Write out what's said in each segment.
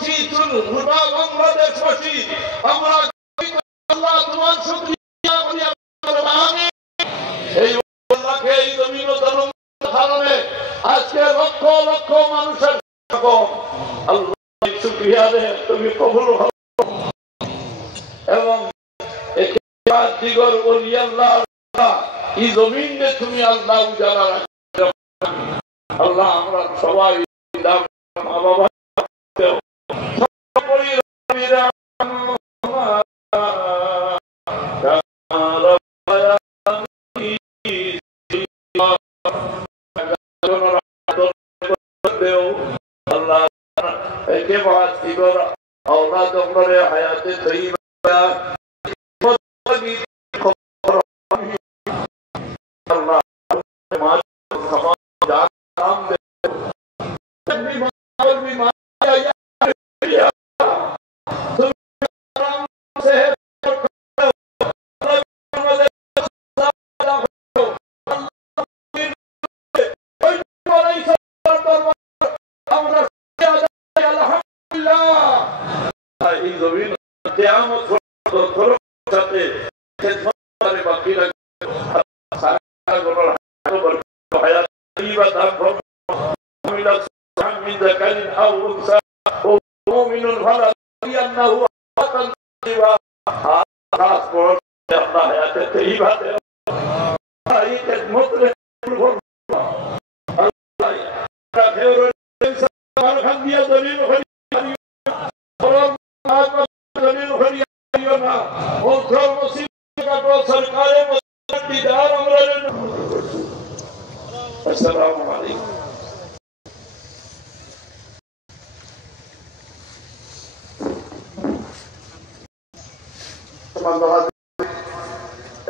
বাংলাদেশবাসী, গোটা বাংলাদেশবাসী আমরা আল্লাহ তোমার শুকরিয়া করি। এই আল্লাহকে এই জমিন ও কারণে আজকে লক্ষ লক্ষ মানুষের আল্লাহ শুকরিয়া দেয় তুমি কবুল করো এবং দিগর ওলি আল্লাহ এই জমিনে তুমি আল্লাহ উজালা রাখো আল্লাহ। আমরা সবাই মা বাবা আল্লাহ একে বাদ দিগর औलाद उम्र हयात तय्यबा अल्लाह माल जान दे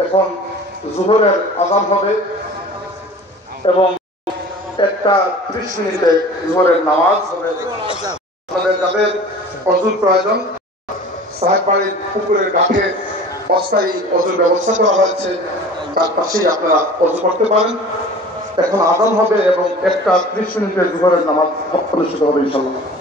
এখন জোহরের আযান হবে এবং 1:30 মিনিটে জোহরের নামাজ হবে। আপনাদের যাদের অজুর প্রয়োজন সাহেব বাড়ির পুকুরের ঘাটে অস্থায়ী অজুর ব্যবস্থা করা হয়েছে, তার পাশেই আপনারা অজু করতে পারেন। এখন আযান হবে এবং 1:30 মিনিটে জোহরের নামাজ অনুষ্ঠিত হবে ইনশাআল্লাহ।